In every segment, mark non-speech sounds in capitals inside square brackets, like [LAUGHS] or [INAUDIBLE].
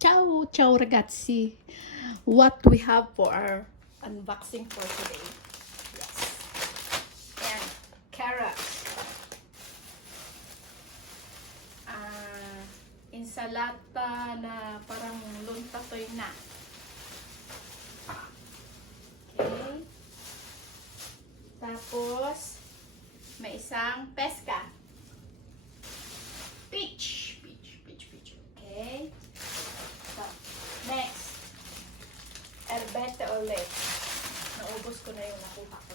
Ciao, ciao ragazzi. What we have for our unboxing for today. Yes. And carrots. Ah, insalata na parang luntatoy na. Okay. Tapos, may isang pesca. Peach. Peach, peach, peach. Okay. So, next. Herbete ulit. Naubos ko na yung nakuha ko no. Okay. Ayan, herbete ulit.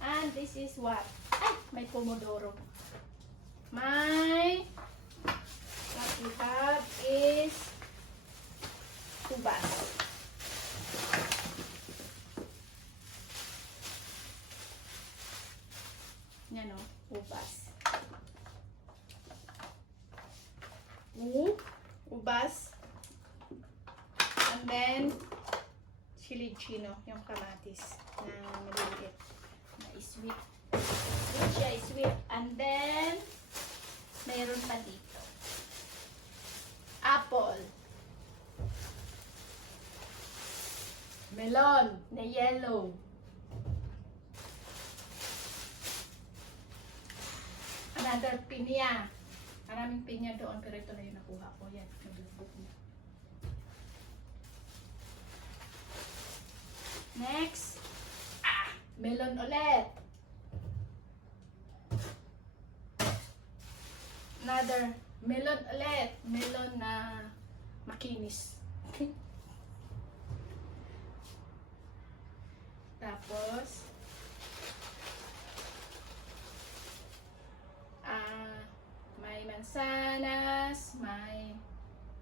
And this is what? Ay, may pomodoro. My, what we have is tubas. Yan o, ubas. U, ubas. And then, chili chino, yung kamatis na maliliit. Na sweet. Sweet siya, sweet. And then, mayroon pa dito. Apple. Melon na yellow. Another pinya. Maraming pinya doon, pero ito na yung nakuha ko. Yan, naglubog na. Next. Ah, melon ulit. Another melon ulit. Melon na makinis. [LAUGHS] Tapos, ah, may mansanas, may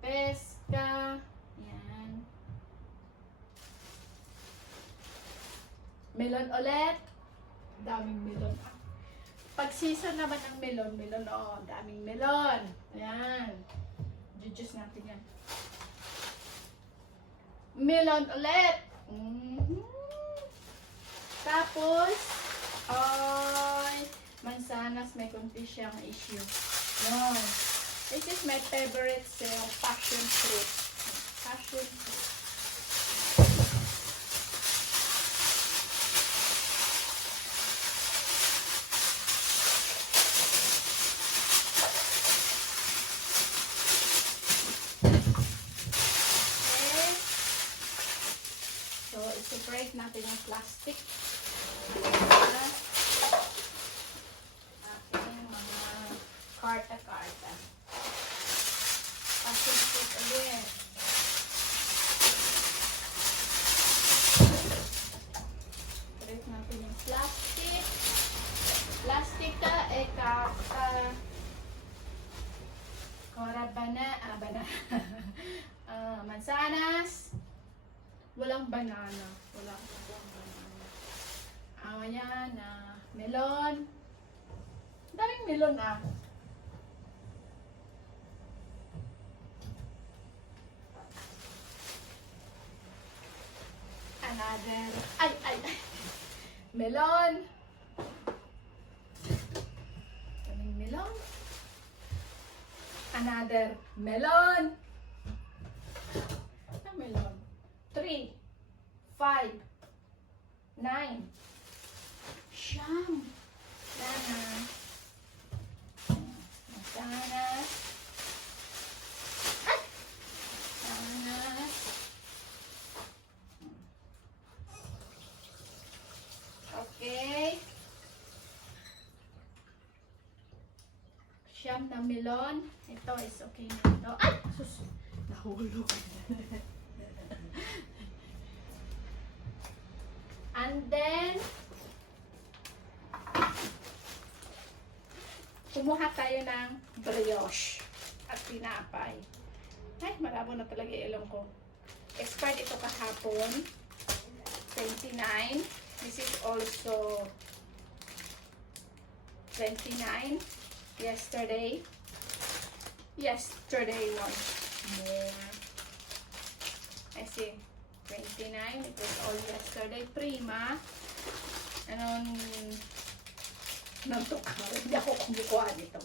peska, yan. Melon ulit. Daming melon. Pag season naman ang melon, melon, oh, daming melon. Ayan. Jujus natin yan. Melon ulit. Mhm. Tapos, ay, mansanas, may konti siyang issue. No. This is my favorite, so, passion fruit. Passion fruit. Okay. So, i-separate natin yung plastic. Para ating mga karta-karta. Passion fruit ulit. Separate natin yung plastic. Plastic ka, eh, ka, ka, Kora bana, ah, bana. Ah, mansanas. Banana. Walang, walang banana. Ah, yan, ah, melon. Daming melon ah. Another, ay, ay, ay. Melon. Daming melon. Another melon. Ano melon? Three, five, nine, siyam. Sana. Sana. Ay! Sana. Okay. Siyam na melon. Ito is okay na ito. Ay! Sus! Nahulog. [LAUGHS] And then, kumuha tayo ng brioche at tinapay. Ay, marabo na talaga ilong ko. Expired ito kahapon. 29. This is also 29. Yesterday. Yesterday was more. I see. 29. It was all yesterday. Prima. Anong nantok [LAUGHS] ako. Hindi ako kumukuha dito.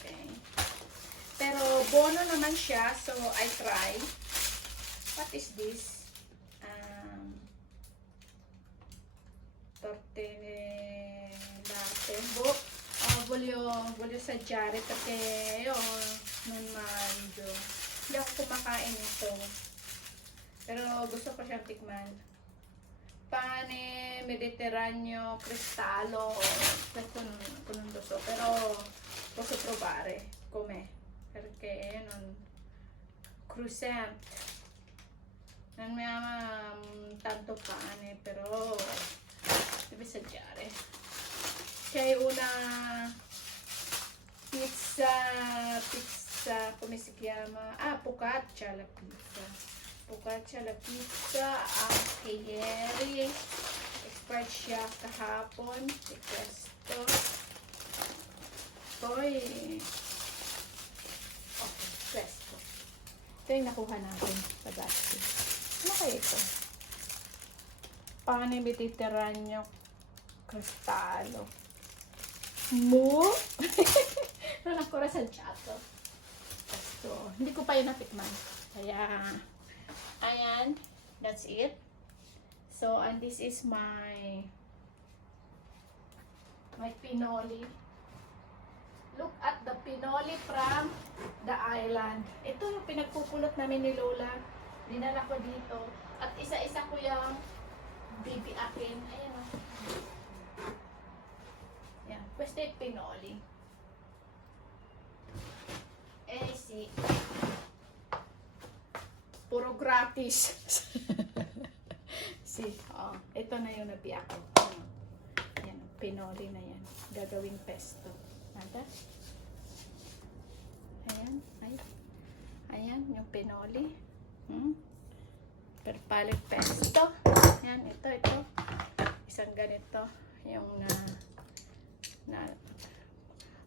Okay. Pero bono naman siya. So, I try. What is this? Um, tortelle latte. Bo, oh, uh, voglio, voglio assaggiare perché oh, io non mangio. Hindi ako kumakain ito. Pero gusto ko siyang tikman. Pane Mediterraneo Cristallo. Questo non, questo non lo so, però posso provare com'è. Perché io non... Croissant. Non mi ama mm, tanto pane, però deve assaggiare. C'è una pizza, pizza, come si chiama? Ah, focaccia la pizza. Focaccia la pizza anche ieri. Expert siya kahapon. Di questo. Poi, okay, questo. Ito yung nakuha natin sa. Ano kaya ito? Pane Mediterraneo Cristallo. Mo? [LAUGHS] non ancora assaggiato. Questo. Hindi ko pa yun natikman. Kaya, ayan. That's it. So, and this is my my pinoli. Look at the pinoli from the island. Ito yung pinagpupulot namin ni Lola. Dinala ko dito. At isa-isa ko yung bibi akin. Ayan o. Yan. Questo è pinoli. Sì. Puro gratis. [LAUGHS] si, oh, ito na yung nabiyak ko. Ayan, pinoli na yan. Gagawing pesto. Nada? Ayan, ay. Ayan, yung pinoli. Hmm? Perpalit pesto. Ayan, ito, ito. Isang ganito. Yung na, na,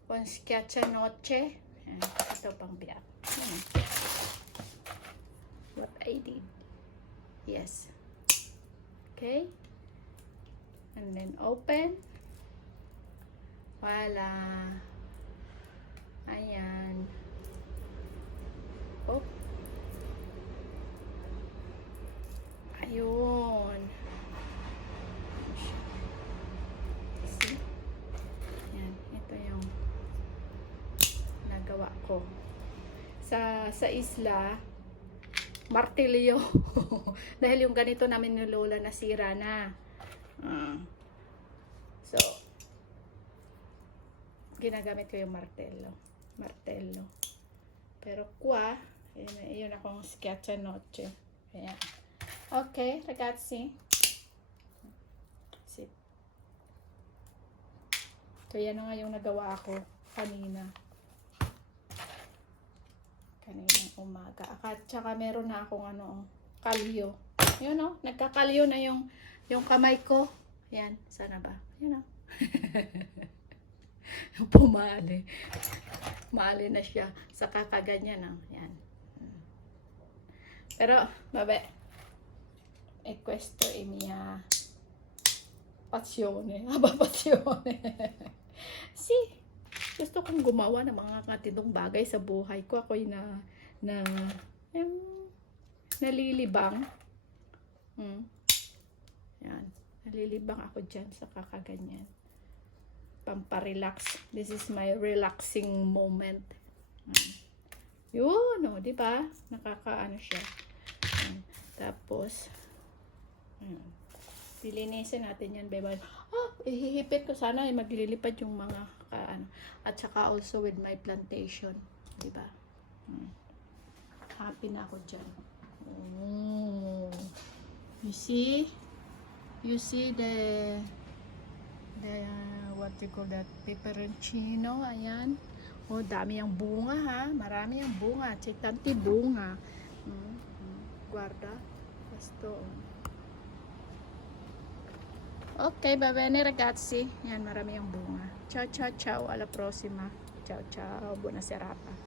con schiaccianoce. Ayan, ito pang biyak. Ayan. What I did. Yes. Okay. And then open. Voila. Ayan. Oh. Ayun. See? Ayan. Ito yung nagawa ko. Sa, sa isla, martilyo. [LAUGHS] Dahil yung ganito namin ni Lola nasira na. Ah. so, ginagamit ko yung martello. Martello. Pero qua, yun, yun akong schiaccianoce. Ayan. Okay, ragazzi. Sit. Yan na nga yung nagawa ko kanina. Kaninang umaga. At saka meron na akong ano, kalyo. Yun o, nagkakalyo na yung, yung kamay ko. Yan, sana ba? Yan o. [LAUGHS] Pumali. Mali na siya sa kakaganyan. Oh. Yan. Pero, babe, e questo è mia passione. [LAUGHS] Aba, passione. [LAUGHS] si, gusto kong gumawa ng mga katindong bagay sa buhay ko. Ako'y na, na, yung, nalilibang. Hmm. Yan. Nalilibang ako dyan sa kakaganyan. Pamparelax. This is my relaxing moment. Hmm. Yun, o, di ba? Nakakaano siya. Hmm. Tapos, hmm. Dilinisin natin yan, beba. Ah, ihihipit ko sana ay maglilipad yung mga ka, ano. At saka also with my plantation. Di ba? Hmm. Happy na ako dyan. Oh. You see? You see the the uh, what you call that peperoncino ayan oh dami ang bunga ha marami ang bunga c'è tanti bunga mm, mm. guarda questo ok va bene ragazzi. Yan marami ang bunga. Ciao ciao ciao. Alla prossima. Ciao ciao. Buona serata